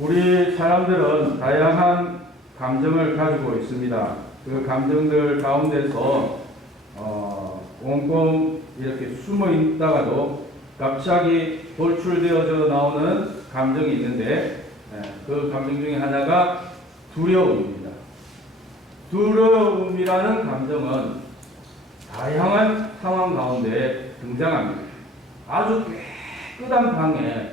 우리 사람들은 다양한 감정을 가지고 있습니다. 그 감정들 가운데서 꽁꽁 이렇게 숨어 있다가도 갑자기 돌출되어져 나오는 감정이 있는데, 그 감정 중에 하나가 두려움입니다. 두려움이라는 감정은 다양한 상황 가운데 등장합니다. 아주 깨끗한 방에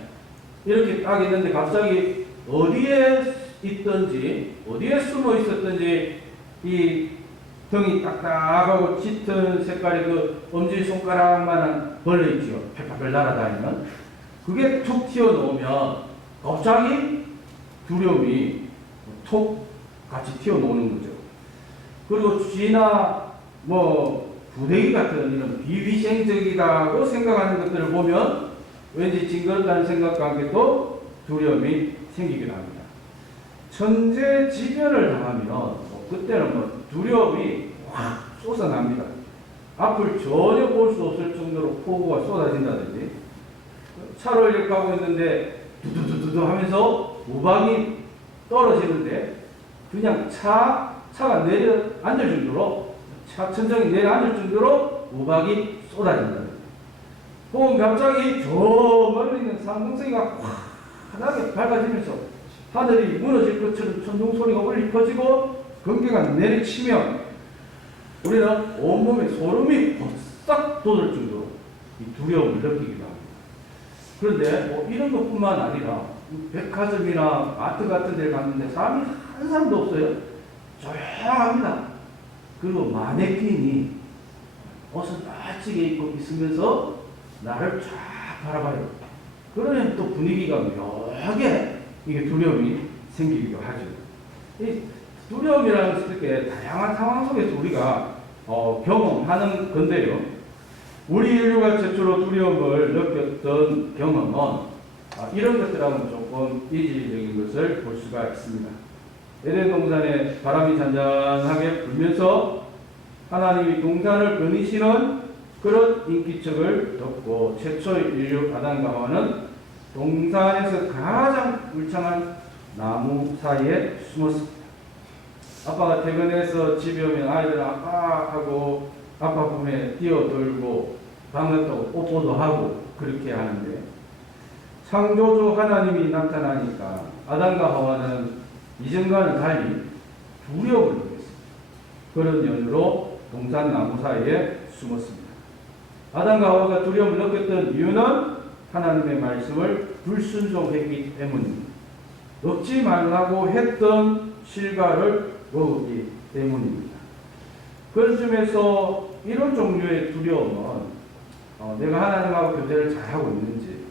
이렇게 딱 있는데 갑자기 어디에 있든지 어디에 숨어 있었든지 이 등이 딱딱하고 짙은 색깔의 그 엄지손가락만한 벌레 있지요. 팔팔팔 날아다니는 그게 툭 튀어나오면 갑자기 두려움이 톡 같이 튀어나오는 거죠. 그리고 쥐나 뭐 부대기 같은 이런 비위생적이라고 생각하는 것들을 보면 왠지 징그럽다는 생각과 함께 또 두려움이 생기기도 합니다. 천재지변을 당하면 그때는 뭐 두려움이 확 솟아납니다. 앞을 전혀 볼 수 없을 정도로 폭우가 쏟아진다든지, 차로 이렇게 가고 있는데 두두두두 하면서 우박이 떨어지는데 그냥 차가 내려 앉을 정도로, 차 천장이 내려 앉을 정도로 우박이 쏟아진다. 혹은 갑자기 저 멀리 있는 상공세기가 환하게 밝아지면서 하늘이 무너질 것처럼 천둥 소리가 울리 퍼지고 번개가 내리치면 우리는 온몸에 소름이 벌썩 돋을 정도로 이 두려움을 느끼기도 합니다. 그런데 뭐 이런 것뿐만 아니라 백화점이나 마트 같은 데 갔는데 사람이 한 사람도 없어요. 조용합니다. 그리고 마네킹이 옷을 널찍게 입고 있으면서 나를 쫙 바라봐요. 그러면 또 분위기가 묘하게 이게 두려움이 생기기도 하죠. 이 두려움이라는 게 다양한 상황 속에서 우리가 경험하는 건데요. 우리 인류가 최초로 두려움을 느꼈던 경험은 이런 것들하고는 조금 이질적인 것을 볼 수가 있습니다. 에덴 동산에 바람이 잔잔하게 불면서 하나님이 동산을 거니시는 그런 인기척을 듣고 최초의 인류 아담과 하와는 동산에서 가장 울창한 나무 사이에 숨었습니다. 아빠가 퇴근해서 집에 오면 아이들은 아빠 하고 아빠 품에 뛰어들고 반갑다고 뽀뽀도 하고 그렇게 하는데, 창조주 하나님이 나타나니까 아담과 하와는 이전과는 달리 두려움을 느꼈습니다. 그런 연유로 동산 나무 사이에 숨었습니다. 아담과 하와가 두려움을 느꼈던 이유는 하나님의 말씀을 불순종했기 때문입니다. 먹지 말라고 했던 실과를 먹었기 때문입니다. 그런 점에서 이런 종류의 두려움은 내가 하나님하고 교제를 잘하고 있는지,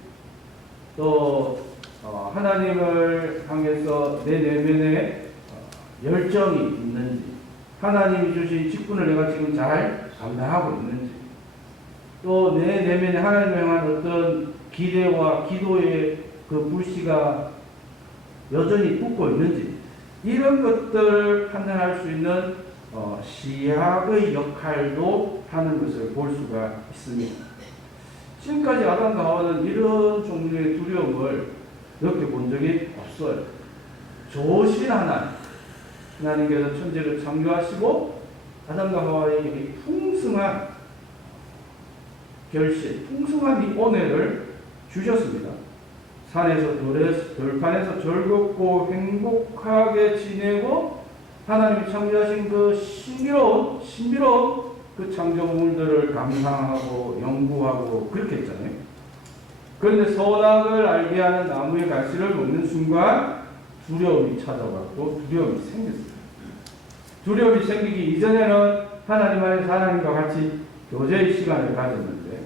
또 하나님을 향해서 내 내면에 열정이 있는지, 하나님이 주신 직분을 내가 지금 잘 감당하고 있는지, 또 내 내면에 하나님을 향한 어떤 기대와 기도의 그 불씨가 여전히 붙고 있는지, 이런 것들을 판단할 수 있는 시약의 역할도 하는 것을 볼 수가 있습니다. 지금까지 아담과 하와는 이런 종류의 두려움을 느껴본 적이 없어요. 좋으신 하나님께서 천지를 창조하시고 아담과 하와에게 풍성한 결실, 풍성한 이 은혜를 주셨습니다. 산에서 들판에서 즐겁고 행복하게 지내고 하나님이 창조하신 그 신비로운 그 창조물들을 감상하고 연구하고 그렇게 했잖아요. 그런데 선악을 알게 하는 나무의 가시를 먹는 순간 두려움이 찾아왔고 두려움이 생겼어요. 두려움이 생기기 이전에는 하나님 안에서 하나님과 같이 교제의 시간을 가졌는데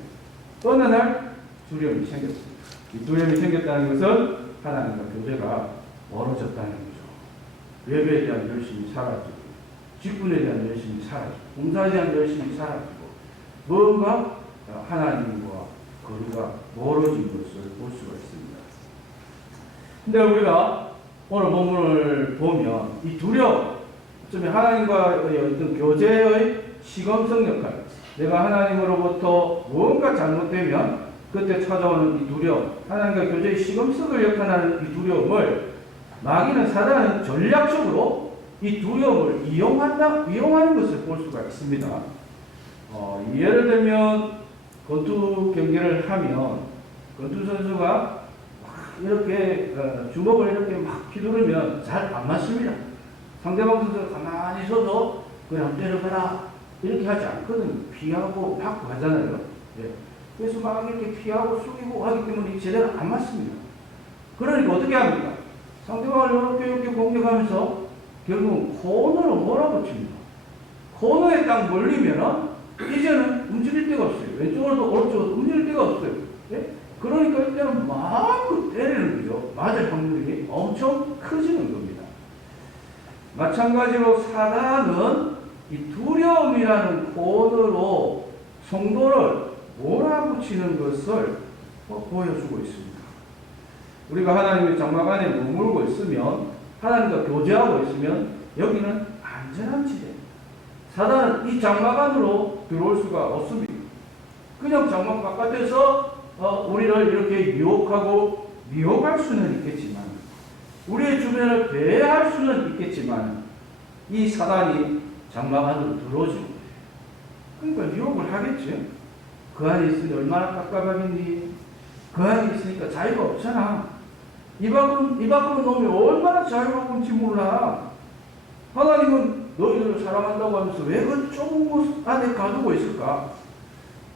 어느 날 두려움이 생겼습니다. 이 두려움이 생겼다는 것은 하나님과 교제가 멀어졌다는 거죠. 예배에 대한 열심이 사라지고, 직분에 대한 열심이 사라지고, 봉사에 대한 열심이 사라지고, 뭔가 하나님과 거리가 멀어진 것을 볼 수가 있습니다. 근데 우리가 오늘 본문을 보면 이 두려움, 좀 하나님과의 어떤 교제의 시검성 역할, 내가 하나님으로부터 뭔가 잘못되면 그때 찾아오는 이 두려움, 하나님과 교제의 시금석을 역할하는 이 두려움을 마귀는 사단은 전략적으로 이 두려움을 이용하는 것을 볼 수가 있습니다. 예를 들면 권투 경기를 하면 권투 선수가 막 이렇게 주먹을 이렇게 막 휘두르면 잘 안 맞습니다. 상대방 선수가 가만히 서서 그냥 때려봐라 이렇게 하지 않거든요. 피하고 받고 하잖아요. 예. 그래서 막 이렇게 피하고 숙이고 하기 때문에 제대로 안 맞습니다. 그러니까 어떻게 합니까? 상대방을 이렇게 공격하면서 결국은 코너로 몰아붙입니다. 코너에 딱 몰리면은 이제는 움직일 데가 없어요. 왼쪽으로도 오른쪽으로도 움직일 데가 없어요. 예? 그러니까 이때는 마음껏 때리는 거죠. 맞을 확률이 엄청 커지는 겁니다. 마찬가지로 사단은 이 두려움이라는 코너로 성도를 몰아붙이는 것을 보여주고 있습니다. 우리가 하나님의 장막 안에 머물고 있으면, 하나님과 교제하고 있으면 여기는 안전한 지대. 사단은 이 장막 안으로 들어올 수가 없습니다. 그냥 장막 바깥에서 우리를 이렇게 유혹하고 미혹할 수는 있겠지만, 우리의 주변을 배회할 수는 있겠지만, 이 사단이 장막 안으로 들어오지 못해요. 그러니까 유혹을 하겠지. 그 안에 있으니 얼마나 깝깝하겠니? 그 안에 있으니까 자유가 없잖아. 이 밖으로 놓으면 얼마나 자유로운지 몰라. 하나님은 너희들을 사랑한다고 하면서 왜 그 좁은 곳 안에 가두고 있을까?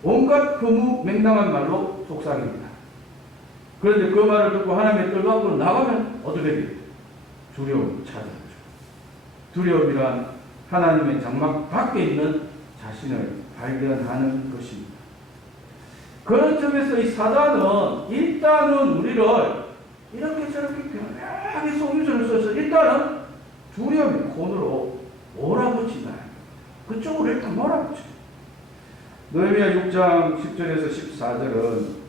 온갖 거무맹랑한 말로 속삭입니다. 그런데 그 말을 듣고 하나님의 뜰 밖으로 나가면 어떻게 돼요? 두려움을 찾아오죠. 두려움이란 하나님의 장막 밖에 있는 자신을 발견하는 것입니다. 그런 점에서 이 사단은 일단은 우리를 이렇게 저렇게 편하게 속임수를 써서 일단은 두려움의 코너로 몰아붙인다. 그쪽으로 일단 몰아붙여요. 느헤미야 6장 10절에서 14절은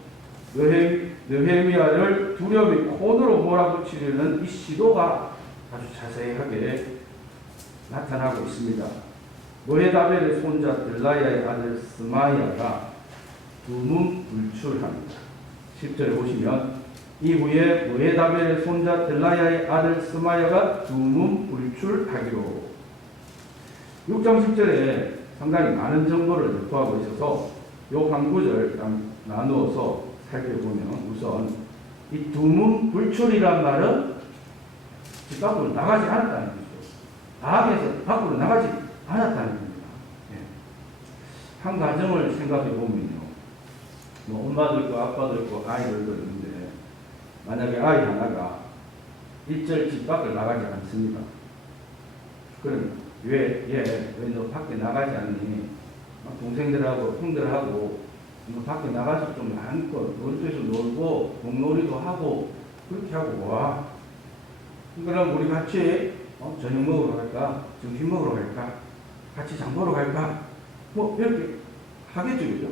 느헤미야를 두려움의 코너로 몰아붙이려는 이 시도가 아주 자세하게 나타나고 있습니다. 모헤다벨의 손자 들라야의 아들 스마야가 두문불출합니다. 10절에 보시면 이후에 모헤다벨의 손자 들라야의 아들 스마야가 두문불출하기로. 6장 10절에 상당히 많은 정보를 내포하고 있어서 이 한 구절 나누어서 살펴보면, 우선 이 두문불출이란 말은 집 밖으로 나가지 않았다는 거죠. 방에서 밖으로 나가지 않았다는 겁니다. 예. 한 가정을 생각해 보면요, 뭐 엄마도 있고 아빠도 있고 아이들도 있는데, 만약에 아이 하나가 일절 집 밖을 나가지 않습니다. 그럼 왜 너 밖에 나가지 않니? 동생들하고 형들하고 너 밖에 나가서 좀 마음껏 놀이터에서 놀고 공놀이도 하고 그렇게 하고 와. 그럼 우리 같이 저녁 먹으러 갈까? 점심 먹으러 갈까? 같이 장 보러 갈까? 뭐 이렇게 하겠죠, 그죠?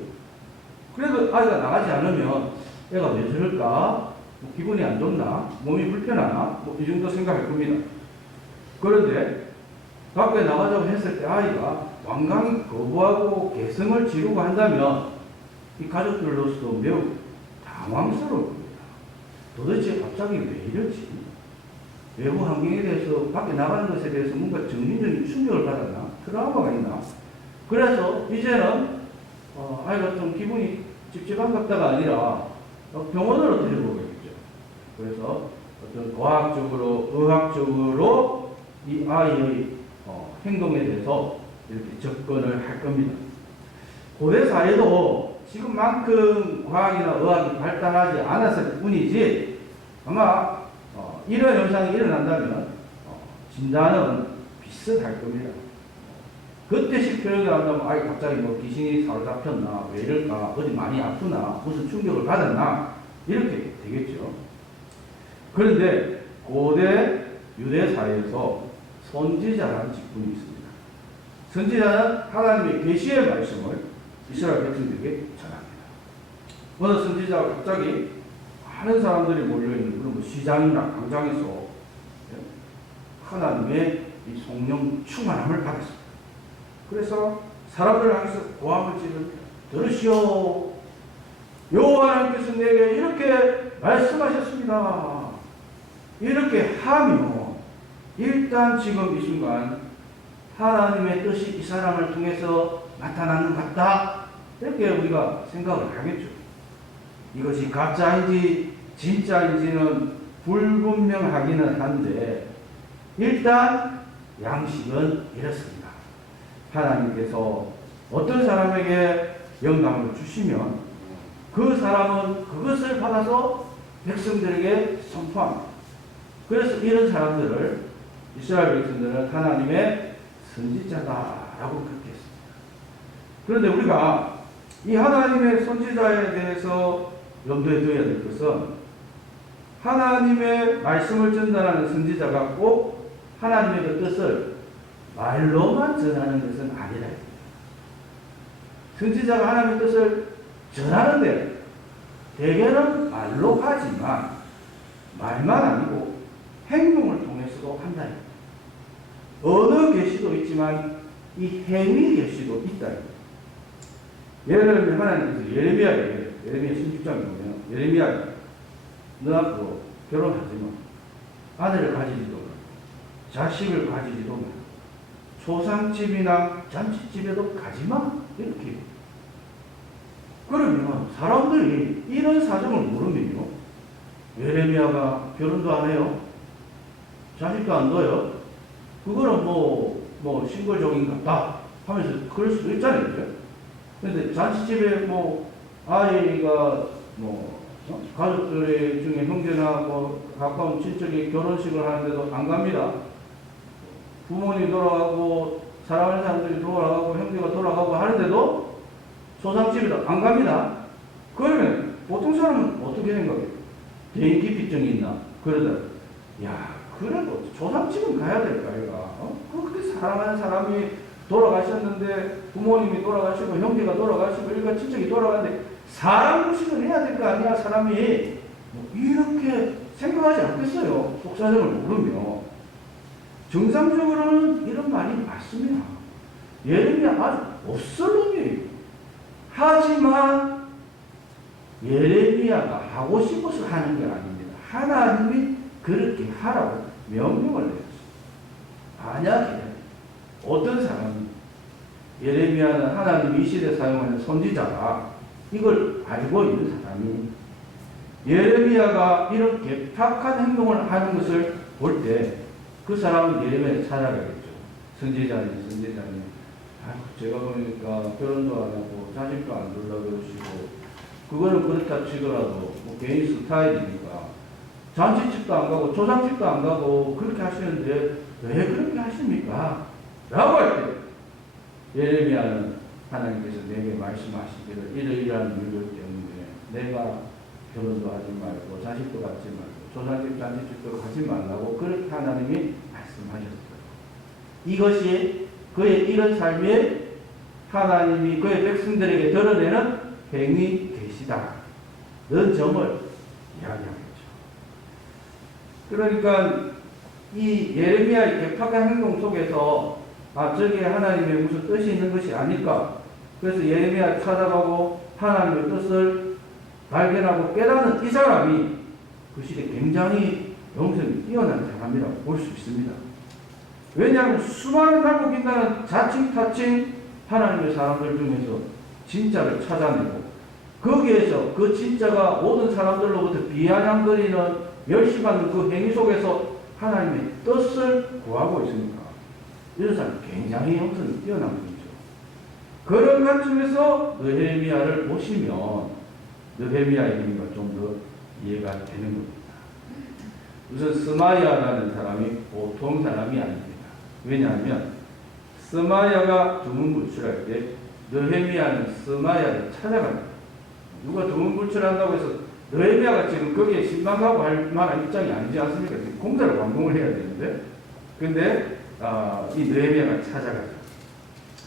그래도 아이가 나가지 않으면 애가 왜 저럴까? 뭐 기분이 안 좋나? 몸이 불편하나? 뭐 이 정도 생각할 겁니다. 그런데 밖에 나가자고 했을 때 아이가 완강히 거부하고 개성을 지르고 한다면 이 가족들로서도 매우 당황스러울 겁니다. 도대체 갑자기 왜 이러지? 외부 환경에 대해서 밖에 나가는 것에 대해서 뭔가 정신적인 충격을 받았나? 트라우마가 있나? 그래서 이제는 아이가 좀 기분이 찝찝한 것다가 아니라 병원으로 데려오겠죠. 그래서 어떤 과학적으로, 의학적으로 이 아이의 행동에 대해서 이렇게 접근을 할 겁니다. 고대 사회도 지금만큼 과학이나 의학이 발달하지 않았을 뿐이지, 아마 이런 현상이 일어난다면 진단은 비슷할 겁니다. 그때식 표현을 한다면 아이 갑자기 뭐 귀신이 사로잡혔나, 왜 이럴까, 어디 많이 아프나, 무슨 충격을 받았나, 이렇게 되겠죠. 그런데 고대 유대 사회에서 선지자라는 직분이 있습니다. 선지자는 하나님의 계시의 말씀을 이스라엘 백성들에게 전합니다. 어느 선지자가 갑자기 많은 사람들이 몰려있는 그런 뭐 시장이나 광장에서 하나님의 이 성령 충만함을 받았습니다. 그래서 사람들을 향해서 고함을 지르며 들으시오, 여호와 하나님께서 내게 이렇게 말씀하셨습니다. 이렇게 하면 일단 지금 이 순간 하나님의 뜻이 이 사람을 통해서 나타나는 것 같다. 이렇게 우리가 생각을 하겠죠. 이것이 가짜인지 진짜인지는 불분명하기는 한데 일단 양식은 이렇습니다. 하나님께서 어떤 사람에게 영감을 주시면 그 사람은 그것을 받아서 백성들에게 선포합니다. 그래서 이런 사람들을 이스라엘 백성들은 하나님의 선지자다라고 그렇게 했습니다. 그런데 우리가 이 하나님의 선지자에 대해서 염두에 둬야 될 것은 하나님의 말씀을 전달하는 선지자가 꼭 하나님의 그 뜻을 말로만 전하는 것은 아니라 선지자가 하나님의 뜻을 전하는데 대개는 말로 하지만 말만 아니고 행동을 통해서도 한다. 어느 계시도 있지만 이 행위 계시도 있다. 예를 들면 하나님께서 예레미야 16장에 보면 예레미야 너 앞으로 결혼하지 마. 아내를 가지지도 마. 자식을 가지지도 마. 초상집이나 잔치집에도 가지 마. 이렇게. 그러면 사람들이 이런 사정을 모르면요. 예레미야가 결혼도 안 해요. 자식도 안 둬요. 그거는 뭐 신고적인 같다 하면서 그럴 수도 있잖아요. 그런데 잔치집에 아이가 가족들 중에 형제나 가까운 친척이 결혼식을 하는데도 안 갑니다. 부모님이 돌아가고 사랑하는 사람들이 돌아가고 형제가 돌아가고 하는데도 소상집에도 안 갑니다. 그러면 보통 사람은 어떻게 생각해요? 대인기피증이 있나? 그러다 그래도 조상집은 가야 될까, 이가. 그렇게 사랑하는 사람이 돌아가셨는데, 부모님이 돌아가시고, 형제가 돌아가시고, 일가 친척이 돌아가는데, 사람 모식을 해야 될 거 아니야, 사람이. 이렇게 생각하지 않겠어요. 속사정을 모르면. 정상적으로는 이런 말이 맞습니다. 예레미야 아주 없을 놈이에요. 하지만, 예레미야가 하고 싶어서 하는 게 아닙니다. 하나님이 그렇게 하라고 명령을 내렸습니다. 만약에 어떤 사람이 예레미야는 하나님이 이 시대에 사용하는 선지자가 이걸 알고 있는 사람이 예레미야가 이런 개팍한 행동을 하는 것을 볼 때 그 사람은 예레미야를 찾아가겠죠. 선지자님. 제가 보니까 결혼도 안 하고 자식도 안 둘라고 그러시고 그거는 그렇다 치더라도 개인 스타일이니까 잔치집도 안 가고 조상집도 안 가고 그렇게 하시는데 왜 그렇게 하십니까? 라고 할 때 예레미야는 하나님께서 내게 말씀하시기를 이러이러한 이유 때문에 내가 결혼도 하지 말고 자식도 갖지 말고 조상집 잔치집도 가지 말라고 그렇게 하나님이 말씀하셨어요. 이것이 그의 이런 삶에 하나님이 그의 백성들에게 드러내는 행위 계시다. 는 점을 이야기하겠죠. 그러니까 이 예레미야의 개팍한 행동 속에서 저게 하나님의 무슨 뜻이 있는 것이 아닐까. 그래서 예레미야를 찾아가고 하나님의 뜻을 발견하고 깨닫는 이 사람이 그 시대에 굉장히 영성이 뛰어난 사람이라고 볼 수 있습니다. 왜냐하면 수많은 한국인들은 자칭타칭 하나님의 사람들 중에서 진짜를 찾아내고 거기에서 그 진짜가 모든 사람들로부터 비아냥거리는 멸시받는 그 행위 속에서 하나님의 뜻을 구하고 있으니까 이런 사람은 굉장히 영성이 뛰어난 분이죠. 그런 관점에서 느헤미야를 보시면 느헤미야의 의미가 좀 더 이해가 되는 겁니다. 우선 스마야라는 사람이 보통 사람이 아닙니다. 왜냐하면 스마야가 두문불출할 때 느헤미야는 스마야를 찾아갑니다. 누가 두문불출한다고 해서 느헤미야가 지금 거기에 신방하고 할 만한 입장이 아니지 않습니까? 공자를 완공을 해야 되는데 근데 이 느헤미야가 찾아가죠.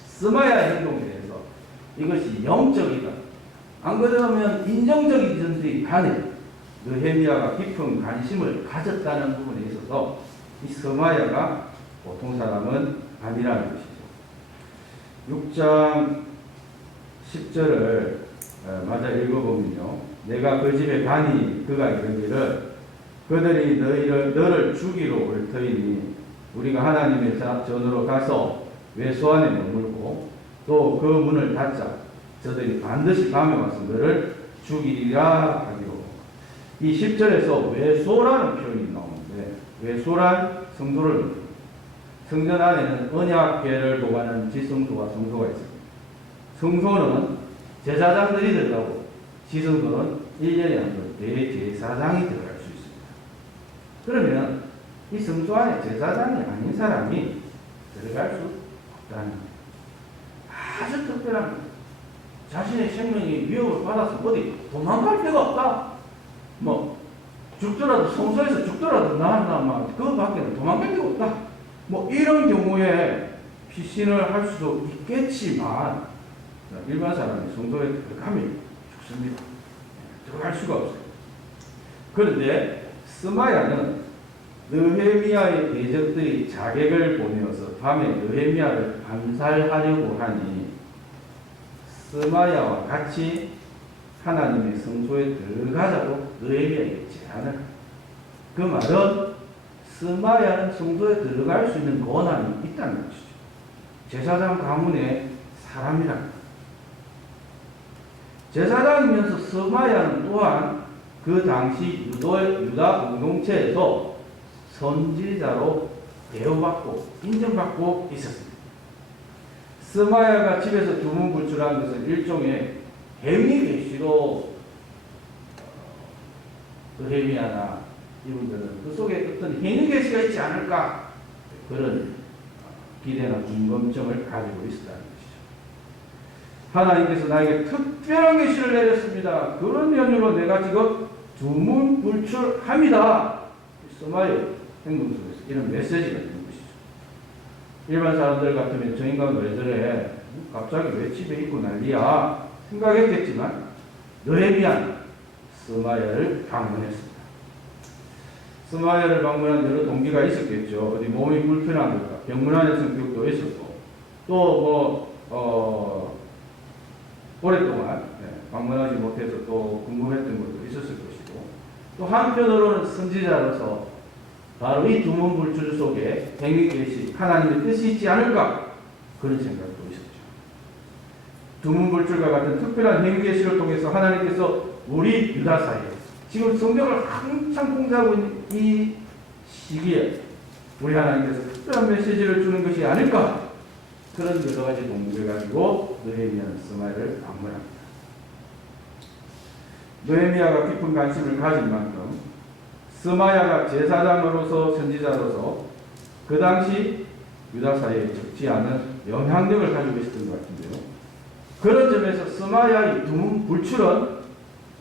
스마야의 행동에 대해서 이것이 영적이다. 안 그러면 인정적이든지 간에 느헤미야가 깊은 관심을 가졌다는 부분에 있어서 이 스마야가 보통 사람은 아니라는 것이죠. 6장 10절을 맞아 읽어보면요. 내가 그 집에 가니 그가 이르기를 그들이 너를 죽이러 올 터이니 우리가 하나님의 전으로 가서 외소 안에 머물고 또 그 문을 닫자. 저들이 반드시 밤에 와서 너를 죽이리라 하기로. 이 10절에서 외소라는 표현이 나오는데, 외소란 성도를 의미합니다. 성전 안에는 언약궤를 보관하는 지성소와 성소가 있습니다. 성소는 제사장들이 들어가고 지성소는 1년에 한 번 대제사장이 들어갈 수 있습니다. 그러면 이 성소 안에 제사장이 아닌 사람이 들어갈 수 없다는 거예요. 아주 특별합니다. 자신의 생명이 위협을 받아서 어디 도망갈 데가 없다. 뭐 죽더라도 성소에서 죽더라도 그 밖에는 도망갈 데가 없다. 뭐 이런 경우에 피신을 할 수도 있겠지만 일반 사람이 성소에 들어가면 죽습니다. 들어갈 수가 없어요. 그런데 스마야는 느헤미야의 대적들이 자객을 보내어서 밤에 느헤미야를 암살하려고 하니 스마야와 같이 하나님의 성소에 들어가자고 느헤미야에게 제안을. 그 말은 스마야는 성소에 들어갈 수 있는 권한이 있다는 것이죠. 제사장 가문의 사람이라. 제사장이면서 스마야는 또한 그 당시 유다 공동체에서 선지자로 대우받고 인정받고 있었습니다. 스마야가 집에서 두문불출한 것은 일종의 행위 계시로 느헤미야나 이분들은 그 속에 어떤 행위 계시가 있지 않을까, 그런 기대나 궁금증을 가지고 있었다는 것이죠. 하나님께서 나에게 특별한 계시를 내렸습니다. 그런 연유로 내가 지금 두문불출합니다. 스마야의 행동 속에서 이런 메시지가 있는 것이죠. 일반 사람들 같으면 저 인간 왜 저래? 갑자기 왜 집에 있고 난리야? 생각했겠지만 느헤미야는 스마야를 방문했습니다. 스마야를 방문한 여러 동기가 있었겠죠. 어디 몸이 불편한 것과 병문안의 성격도 있었고, 또 오랫동안 방문하지 못해서 또 궁금했던 것도 있었을 것이고, 또 한편으로는 선지자로서 바로 이 두문불출 속에 행위계시 하나님의 뜻이 있지 않을까, 그런 생각도 있었죠. 두문불출과 같은 특별한 행위계시를 통해서 하나님께서 우리 유다 사이에 지금 성경을 한창 공부하고 있는 이 시기에 우리 하나님께서 특별한 메시지를 주는 것이 아닐까, 그런 여러 가지 동기를 가지고 느헤미야는 스마야를 방문합니다. 느헤미야가 깊은 관심을 가진 만큼 스마야가 제사장으로서 선지자로서 그 당시 유다 사회에 적지 않은 영향력을 가지고 있었던 것 같은데요. 그런 점에서 스마야의 두문불출은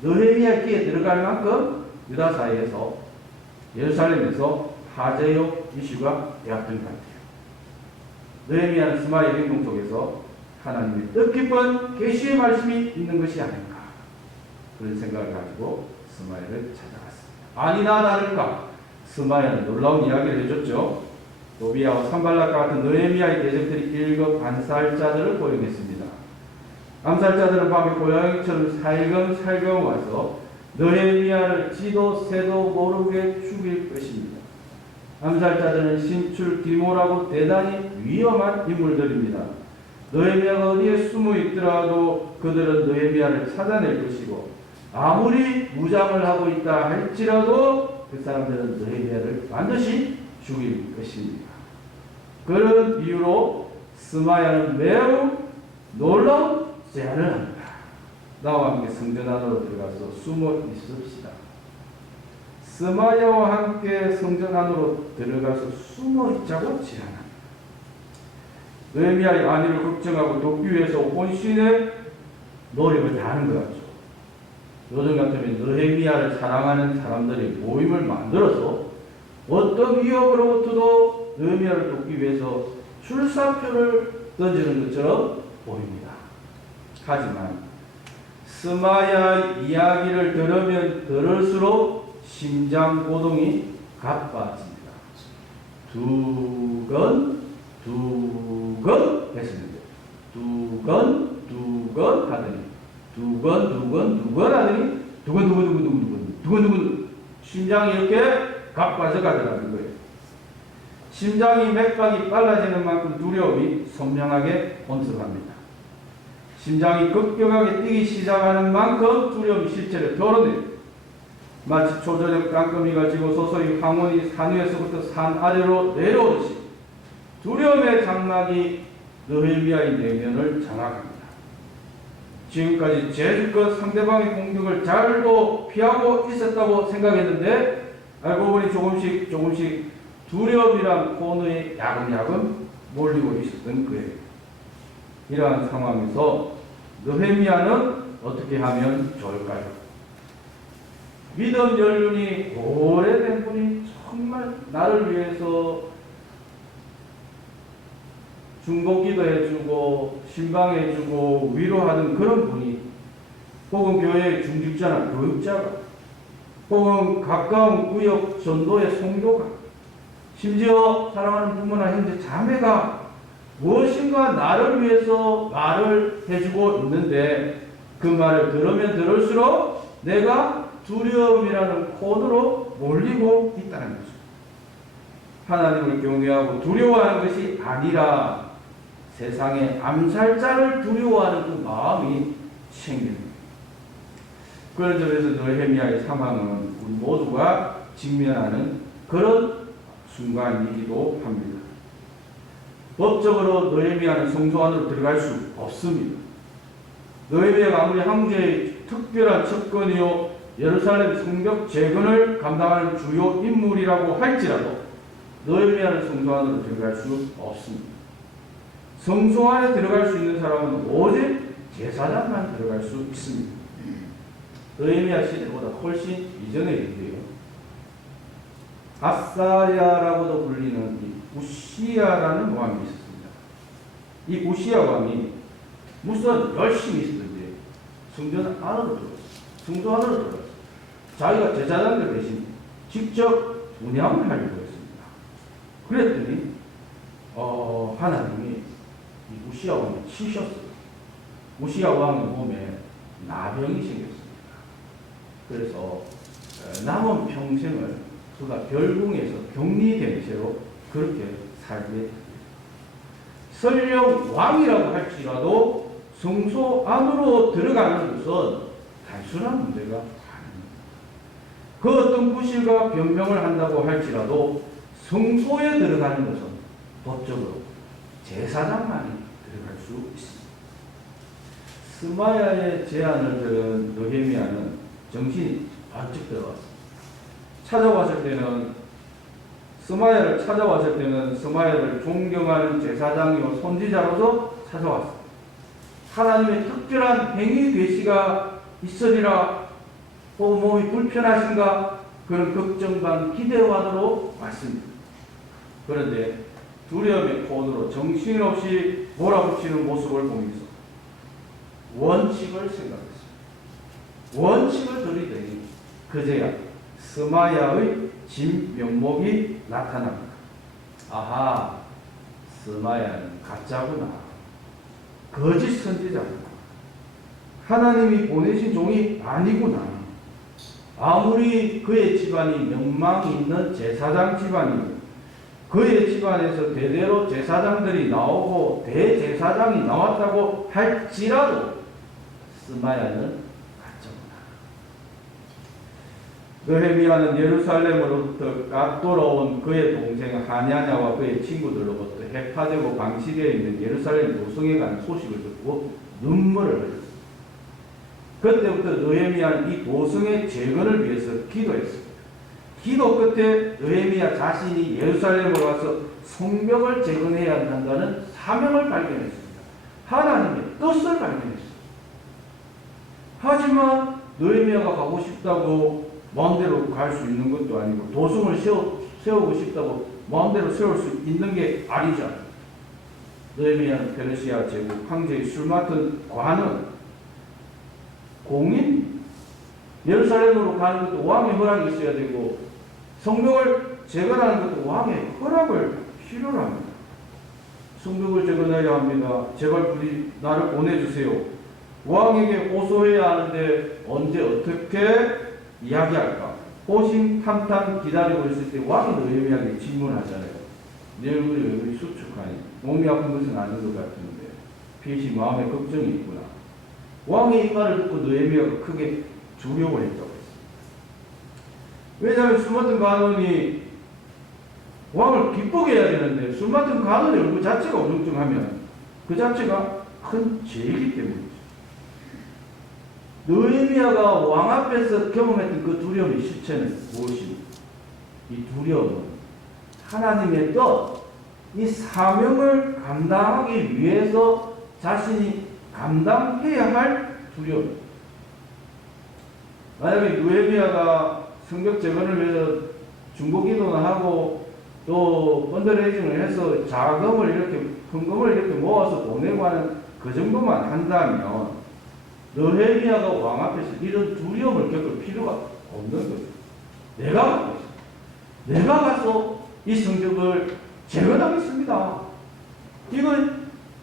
느헤미야 귀에 들어갈 만큼 유다 사회에서 예루살렘에서 화제요 이슈가 되었던 것 같아요. 느헤미야는 스마야의 행동 속에서 하나님의 뜻깊은 계시의 말씀이 있는 것이 아닌가, 그런 생각을 가지고 스마야를 찾아갔습니다. 아니나 다를까 스마야는 놀라운 이야기를 해줬죠. 도비야와 산발락과 같은 느헤미야의 대적들이 7 암살자들을 고용했습니다. 암살자들은 밤에 고양이처럼 살금살금 와서 느헤미야를 지도 새도 모르게 죽일 것입니다. 암살자들은 신출 디모라고 대단히 위험한 인물들입니다. 느헤미야가 어디에 숨어 있더라도 그들은 느헤미야를 찾아낼 것이고, 아무리 무장을 하고 있다 할지라도 그 사람들은 느헤미야를 반드시 죽일 것입니다. 그런 이유로 스마야는 매우 놀라운 제안을 합니다. 나와 함께 성전 안으로 들어가서 숨어 있읍시다. 스마야와 함께 성전 안으로 들어가서 숨어 있자고 제안합니다. 느헤미야의 안위를 걱정하고 돕기 위해서 혼신의 노력을 다하는 것 같죠. 요즘 같으면 느헤미야를 사랑하는 사람들이 모임을 만들어서 어떤 위협으로부터도 느헤미야를 돕기 위해서 출사표를 던지는 것처럼 보입니다. 하지만 스마야 이야기를 들으면 들을수록 심장 고동이 가빠집니다. 두건 했습니다. 두건 하더니 두건 하더니 두건 심장이 이렇게 가빠져가 들어가는 거예요. 심장이 맥박이 빨라지는 만큼 두려움이 선명하게 번성합니다. 심장이 급격하게 뛰기 시작하는 만큼 두려움이 실체를 드러내요. 마치 초저녁 땅거미가 지고 서서히 황혼이 산 위에서부터 산 아래로 내려오듯이 두려움의 장막이 느헤미야의 내면을 장악합니다. 지금까지 제주껏 상대방의 공격을 잘도 피하고 있었다고 생각했는데 알고 보니 조금씩 두려움이란 코너에 야금야금 몰리고 있었던 거예요. 이러한 상황에서 느헤미야는 어떻게 하면 좋을까요? 믿음 연륜이 오래된 분이 정말 나를 위해서 중보기도 해주고 신방해주고 위로하는 그런 분이, 혹은 교회의 중직자나 교육자가, 혹은 가까운 구역 전도의 성도가, 심지어 사랑하는 부모나 형제 자매가 무엇인가 나를 위해서 말을 해주고 있는데 그 말을 들으면 들을수록 내가 두려움이라는 코너로 몰리고 있다는 거죠. 하나님을 경외하고 두려워하는 것이 아니라 세상의 암살자를 두려워하는 그 마음이 생깁니다. 그런 점에서 느헤미야의 상황은 우리 모두가 직면하는 그런 순간이기도 합니다. 법적으로 느헤미야는 성소 안으로 들어갈 수 없습니다. 느헤미야가 아무리 황제의 특별한 측근이요 예루살렘 성벽 재건을 감당하는 주요 인물이라고 할지라도 느헤미야는 성소 안으로 들어갈 수 없습니다. 성소 안에 들어갈 수 있는 사람은 오직 제사장만 들어갈 수 있습니다. 느헤미야 시대보다 훨씬 이전의 일이에요. 아사랴라고도 불리는 이 우시야라는 왕이 있었습니다. 이 우시야 왕이 무슨 열심히 있었는지 성전 안으로 들어갔어요. 성소 안으로 들어갔어요. 자기가 제사장들 대신 직접 운영을 하려고 했습니다. 그랬더니 하나님이 이 우시야 왕을 치셨어요. 우시야 왕의 몸에 나병이 생겼습니다. 그래서 남은 평생을 그가 별궁에서 격리된 채로 그렇게 살게 됩니다. 설령 왕이라고 할지라도 성소 안으로 들어가는 것은 단순한 문제가 아닙니다. 그 어떤 구실과 변명을 한다고 할지라도 성소에 들어가는 것은 법적으로 제사장만이 들어갈 수 있습니다. 스마야의 제안을 들은 느헤미야는 정신이 번쩍 들어왔습니다. 찾아왔을 때는 스마야를 존경하는 제사장이요 선지자로서 찾아왔습니다. 하나님의 특별한 행위 계시가 있으리라, 혹은 몸이 불편하신가, 그런 걱정 반 기대와도 왔습니다. 그런데 두려움의 폰으로 정신없이 몰아붙이는 모습을 보면서 원칙을 생각했습니다. 원칙을 들이더니 그제야 스마야의 진면목이 나타납니다. 아하, 스마야는 가짜구나. 거짓 선지자구나. 하나님이 보내신 종이 아니구나. 아무리 그의 집안이 명망 있는 제사장 집안이고 그의 집안에서 대대로 제사장들이 나오고 대제사장이 나왔다고 할지라도 스마야는 느헤미야는 예루살렘으로부터 돌아온 그의 동생 하냐냐와 그의 친구들로부터 해파되고 방치되어 있는 예루살렘 도성에 관한 소식을 듣고 눈물을 흘렸습니다. 그때부터 느헤미야는 이 도성의 재건을 위해서 기도했습니다. 기도 끝에 느헤미야 자신이 예루살렘으로 가서 성벽을 재건해야 한다는 사명을 발견했습니다. 하나님의 뜻을 발견했습니다. 하지만 느헤미야가 가고 싶다고 마음대로 갈 수 있는 것도 아니고 도성을 세우고 싶다고 마음대로 세울 수 있는 게 아니잖아요. 느헤미야는 페르시아 제국 황제의 술 맡은 관은 공인, 예루살렘으로 가는 것도 왕의 허락이 있어야 되고 성벽을 재건하는 것도 왕의 허락을 필요로 합니다. 성벽을 재건해야 합니다. 제발 부디 나를 보내주세요. 왕에게 호소해야 하는데 언제 어떻게 이야기할까? 호심탐탐 기다리고 있을 때 왕이 느헤미야에게 질문하잖아요. 내 얼굴이 왜 그리 수축하니? 몸이 아픈 것은 아닌 것 같은데 빛이 마음에 걱정이 있구나. 왕의 이 말을 듣고 느헤미야가 크게 두려워했다고 했습니다. 왜냐하면 술 맡은 간원이 왕을 기쁘게 해야 되는데 술 맡은 간원의 얼굴 자체가 어중중하면 그 자체가 큰 죄이기 때문이죠. 느헤미야가 왕 앞에서 경험했던 그 두려움의 실체는 무엇입니까? 이 두려움은 하나님의 뜻, 이 사명을 감당하기 위해서 자신이 감당해야 할 두려움. 만약에 느헤미야가 성벽 재건을 위해서 중보기도나 하고 또 펀드레이징을 해서 자금을 이렇게 헌금을 이렇게 모아서 보내고 하는 그 정도만 한다면 느헤미야가 왕 앞에서 이런 두려움을 겪을 필요가 없는 거죠. 내가 가서 이 성벽을 재건하겠습니다.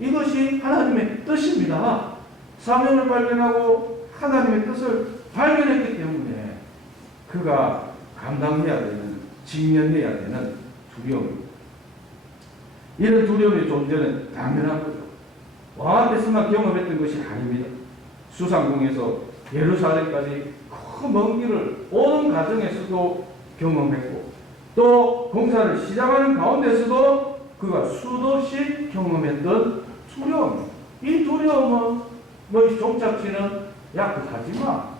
이것이 하나님의 뜻입니다. 사명을 발견하고 하나님의 뜻을 발견했기 때문에 그가 감당해야 되는, 직면해야 되는 두려움입니다. 이런 두려움의 존재는 당연한 거죠. 왕 앞에서만 경험했던 것이 아닙니다. 수상궁에서 예루살렘까지 그 먼 길을 오는 과정에서도 경험했고 또 공사를 시작하는 가운데서도 그가 수도씩 경험했던 두려움. 이 두려움은 너희 종착지는 야 그거 하지마.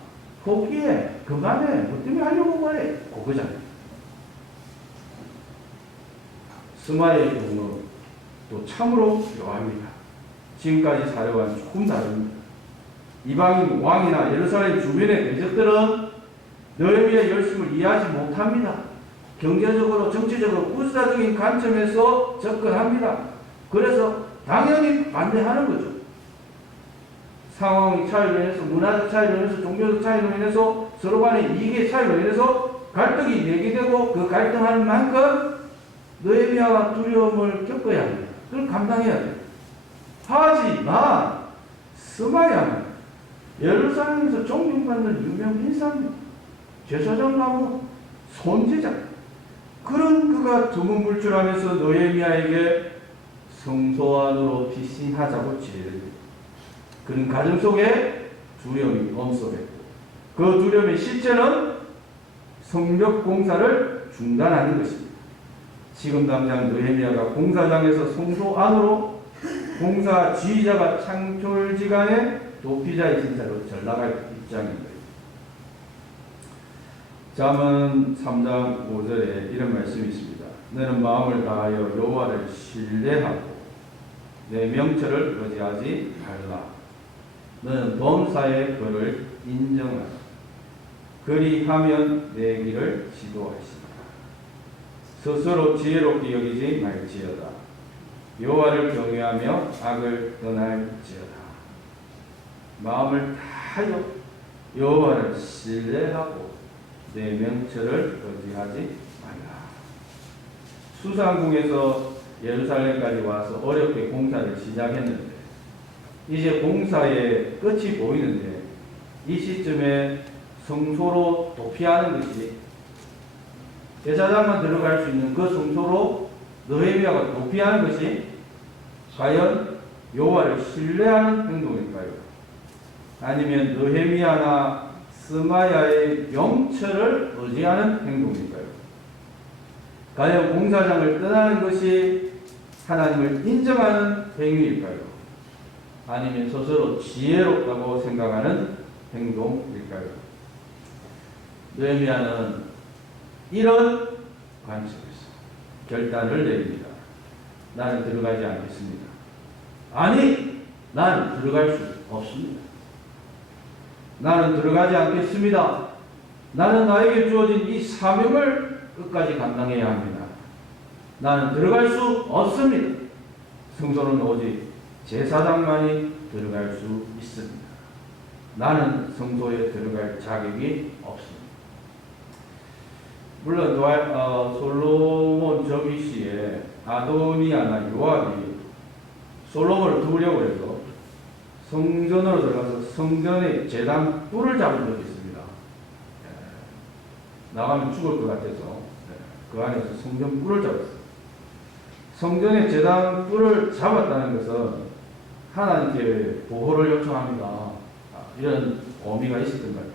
포기해. 그만해. 뭐 때문에 하려고 그래. 그거잖아요. 스마야의 경우는 또 참으로 묘합니다. 지금까지 사례와는 조금 다릅니다. 이방인 왕이나 예루살렘 주변의 대적들은 느헤미야의 열심을 이해하지 못합니다. 경제적으로 정치적으로 군사적인 관점에서 접근합니다. 그래서 당연히 반대하는 거죠. 상황의 차이로 인해서 문화적 차이로 인해서 종교적 차이로 인해서 서로 간의 이익의 차이로 인해서 갈등이 내기되고 그 갈등하는 만큼 느헤미야가 두려움을 겪어야 합니다. 그걸 감당해야 돼요. 하지만 스마야는 예루살렘에서 존경받는 유명 인사입니다. 제사장 가문 손제자. 그런 그가 두문불출하면서 느헤미야에게 성소 안으로 피신하자고 지혜를 그런 가정 속에 두려움이 엄습했고 그 두려움의 실제는 성벽 공사를 중단하는 것입니다. 지금 당장 느헤미야가 공사장에서 성소 안으로 공사 지휘자가 창졸지간에 도피자의 신사로 전락할 입장입니다. 잠언 3장 5절에 이런 말씀이 있습니다. 너는 마음을 다하여 여호와를 신뢰하고 내 명철을 의지하지 말라. 너는 범사의 그를 인정하라. 그리하면 내 길을 지도하시리라. 스스로 지혜롭게 여기지 말지어다. 여호와를 경외하며 악을 떠날지어다. 마음을 다하여 여호와를 신뢰하고 내 명철을 의지하지 말라. 수상궁에서 예루살렘까지 와서 어렵게 공사를 시작했는데 이제 공사의 끝이 보이는데 이 시점에 성소로 도피하는 것이 제사장만 들어갈 수 있는 그 성소로 느헤미야가 도피하는 것이 과연 여호와를 신뢰하는 행동일까요? 아니면 느헤미야나 스마야의 영처를 의지하는 행동일까요? 과연 공사장을 떠나는 것이 하나님을 인정하는 행위일까요? 아니면 스스로 지혜롭다고 생각하는 행동일까요? 느헤미야는 이런 관점에서 결단을 내립니다. 나는 들어가지 않겠습니다. 아니, 나는 들어갈 수 없습니다. 나는 들어가지 않겠습니다. 나는 나에게 주어진 이 사명을 끝까지 감당해야 합니다. 나는 들어갈 수 없습니다. 성소는 오직 제사장만이 들어갈 수 있습니다. 나는 성소에 들어갈 자격이 없습니다. 물론 솔로몬 저기시에 아도니아나 요압이 솔로몬을 두려고 해서 성전으로 들어가서 성전의 제단 뿔을 잡은 적이 있습니다. 나가면 죽을 것 같아서 그 안에서 성전 뿔을 잡았어요. 성전의 제단 뿔을 잡았다는 것은 하나님께 보호를 요청합니다. 이런 의미가 있었던 것 같아요.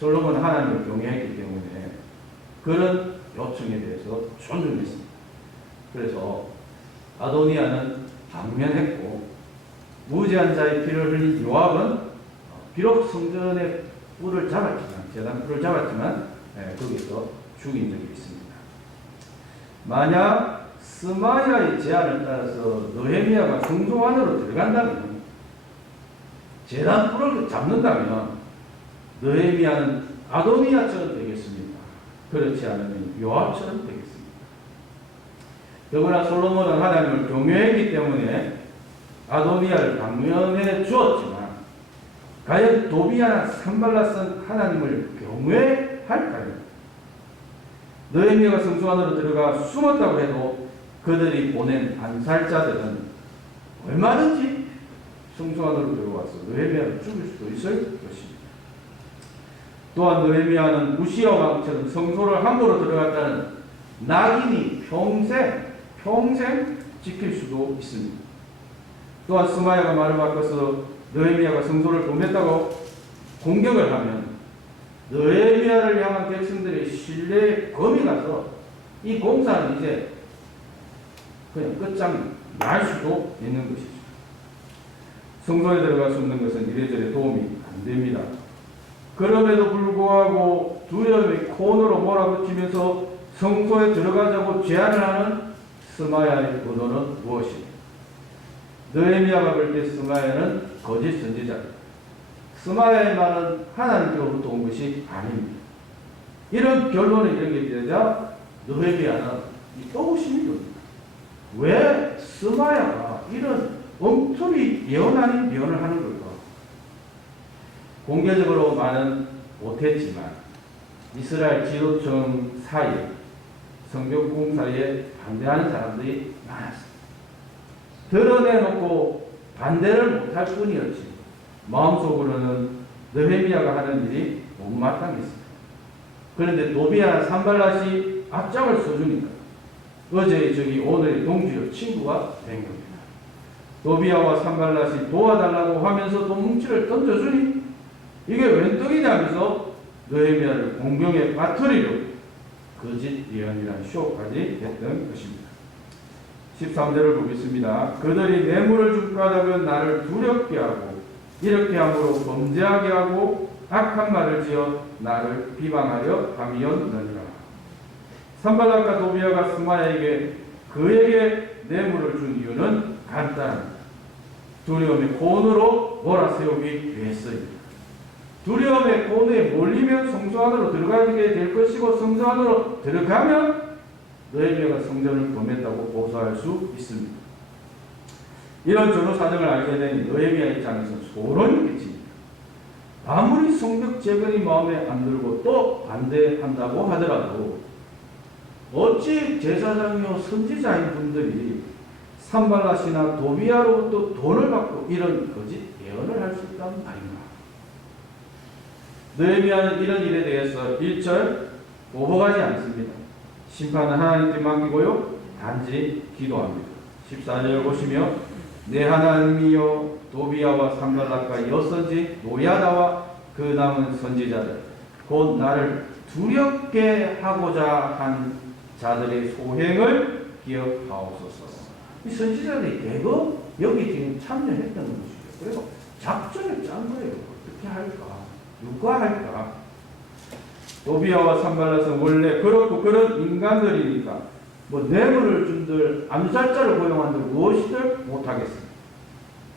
솔로몬은 하나님을 경외했기 때문에 그런 요청에 대해서 존중했습니다. 그래서 아도니아는 방면했고 무지한 자의 피를 흘린 요압은 비록 성전의 뿔을 잡았지만 제단 뿔을 잡았지만 거기서 죽인 적이 있습니다. 만약 스마야의 제안을 따라서 느헤미야가 성소 안으로 들어간다면 제단 뿔을 잡는다면 느헤미야는 아도니아처럼 되겠습니다. 그렇지 않으면 요압처럼 되겠습니다. 더구나 솔로몬은 하나님을 경외했기 때문에 아도니아를 방면해 주었지만 과연 도비아나 산발랏은 하나님을 경외할까요? 느헤미야가 성소 안으로 들어가 숨었다고 해도 그들이 보낸 암살자들은 얼마든지 성소 안으로 들어와서 느헤미야를 죽일 수도 있을 것입니다. 또한 느헤미야는 우시야 왕처럼 성소를 함부로 들어갔다는 낙인이 평생 지킬 수도 있습니다. 또한 스마야가 말을 바꿔서 느헤미야가 성소를 범했다고 공격을 하면 느헤미야를 향한 백성들의 신뢰에 검이 가서 이 공사는 이제 그냥 끝장 날 수도 있는 것이죠. 성소에 들어가 숨는 것은 이래저래 도움이 안 됩니다. 그럼에도 불구하고 두려움의 코너로 몰아붙이면서 성소에 들어가자고 제안을 하는 스마야의 의도는 무엇입니까? 느헤미야가 볼 때 스마야는 거짓 선지자. 스마야의 말은 하나님께로부터 온 것이 아닙니다. 이런 결론을 이르게 되자 느헤미야는 또 의심이 듭니다. 왜 스마야가 이런 엉터리 예언 아닌 예언을 하는 걸까? 공개적으로 말은 못했지만 이스라엘 지도층 사이에 성경 공사에 반대하는 사람들이 많았습니다. 드러내놓고 반대를 못할 뿐이었지 마음속으로는 느헤미야가 하는 일이 못마땅했습니다. 그런데 도비아나 산발랏이 앞장을 서주니까 어제 오늘의 동지요 친구가 된 겁니다. 도비아와 산발랏이 도와달라고 하면서 또 뭉치를 던져주니 이게 웬 떡이냐면서 느헤미야를 공경에 빠뜨리려고 거짓 예언이라는 쇼까지 했던 것입니다. 13절을 보겠습니다. 그들이 뇌물을 줄 까닭은 나를 두렵게 하고 이렇게 함으로 범죄하게 하고 악한 말을 지어 나를 비방하려 함이었느니라. 산발랏과 도비아가 스마야에게 그에게 뇌물을 준 이유는 간단합니다. 두려움의 곤으로 몰아세우기 위해서입니다. 두려움의 곤에 몰리면 성소 안으로 들어가게 될 것이고 성소 안으로 들어가면 느헤미야가 성전을 범했다고 고소할 수 있습니다. 이런 전후 사정을 알게 된 느헤미야 입장에서는 소론이 끼칩니다. 아무리 성벽 재건이 마음에 안 들고 또 반대한다고 하더라도 어찌 제사장이요 선지자인 분들이 산발랏이나 도비아로부터 돈을 받고 이런 거짓 예언을 할 수 있다는 말인가? 느헤미야는 이런 일에 대해서 1절 보복하지 않습니다. 심판은 하나님께 맡기고요. 단지 기도합니다. 14절 보시며 내 하나님이여 도비아와 산발랏과 여선지 노야다와 그 남은 선지자들 곧 나를 두렵게 하고자 한 자들의 소행을 기억하옵소서. 이 선지자들이 대거 여기 지금 참여했던 것이죠. 그래서 작전을 짠 거예요. 어떻게 할까? 누가 할까? 도비아와 산발랏은 원래 그렇고 그런 인간들이니까 뭐 뇌물을 준들 암살자를 고용한들 무엇이든 못하겠습니다.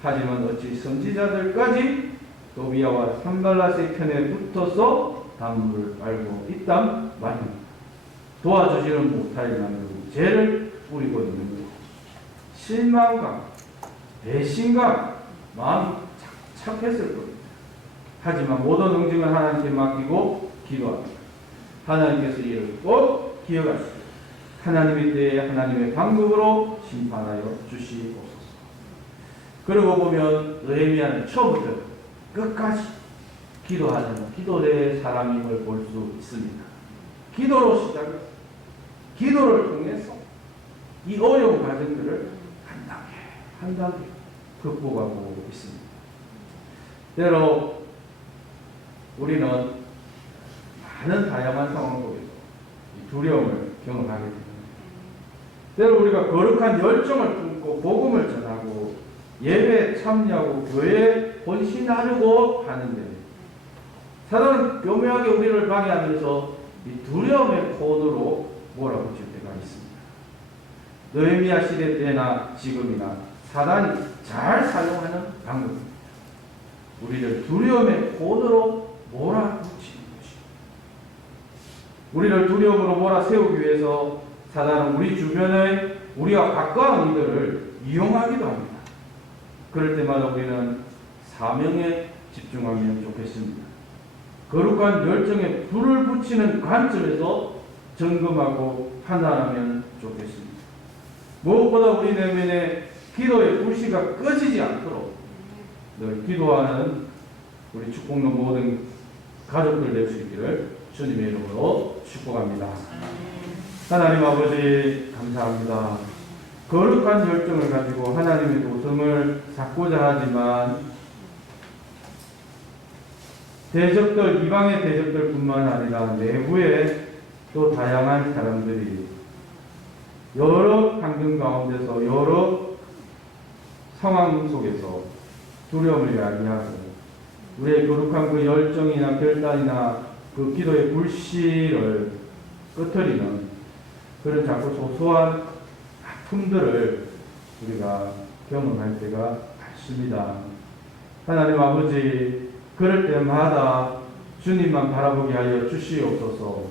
하지만 어찌 선지자들까지 도비아와 산발랏의 편에 붙어서 단물을 빨고 있단 말입니다. 도와주지는 못할 만큼 죄를 뿌리고 있는 것. 실망감, 배신감, 마음이 착착했을 겁니다. 하지만 모든 응징은 하나님께 맡기고 기도합니다. 하나님께서 이를 꼭 기억하시고 하나님의 때에 하나님의 방법으로 심판하여 주시옵소서. 그러고 보면 느헤미야는 처음부터 끝까지 기도하는 기도의 사람임을 볼 수 있습니다. 기도로 시작해서 기도를 통해서 이 어려운 과정들을 한 단계 극복하고 있습니다. 때로 우리는 많은 다양한 상황 속에서 두려움을 경험하게 됩니다. 때로 우리가 거룩한 열정을 품고 복음을 전하고 예배에 참여하고 교회에 헌신하려고 하는데 사단은 교묘하게 우리를 방해하면서 이 두려움의 콘으로 몰아붙일 때가 있습니다. 느헤미야 시대 때나 지금이나 사단이 잘 사용하는 방법입니다. 우리를 두려움의 콘으로 몰아붙이는 것입니다. 우리를 두려움으로 몰아세우기 위해서 사단은 우리 주변의 우리와 가까운 이들을 이용하기도 합니다. 그럴 때마다 우리는 사명에 집중하면 좋겠습니다. 거룩한 열정에 불을 붙이는 관점에서 점검하고 판단하면 좋겠습니다. 무엇보다 우리 내면에 기도의 불씨가 꺼지지 않도록 늘 기도하는 우리 축복로 모든 가족들 될 수 있기를 주님의 이름으로 축복합니다. 하나님 아버지 감사합니다. 거룩한 열정을 가지고 하나님의 도성을 쌓고자 하지만 대적들, 이방의 대적들뿐만 아니라 내부에 또 다양한 사람들이 여러 환경 가운데서 여러 상황 속에서 두려움을 야기하고 우리의 거룩한 그 열정이나 결단이나 그 기도의 불씨를 끄트리는 그런 자꾸 소소한 아픔들을 우리가 경험할 때가 많습니다. 하나님 아버지, 그럴 때마다 주님만 바라보게 하여 주시옵소서.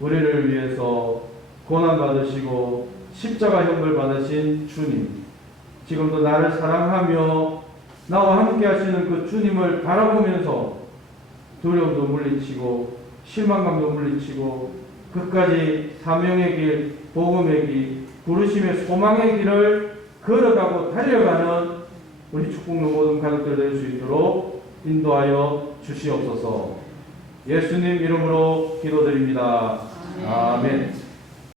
우리를 위해서 고난받으시고 십자가형을 받으신 주님, 지금도 나를 사랑하며 나와 함께 하시는 그 주님을 바라보면서 두려움도 물리치고 실망감도 물리치고 끝까지 사명의 길, 복음의 길, 부르심의 소망의 길을 걸어가고 달려가는 우리 축복로 모든 가족들 될 수 있도록 인도하여 주시옵소서. 예수님 이름으로 기도드립니다. 아멘.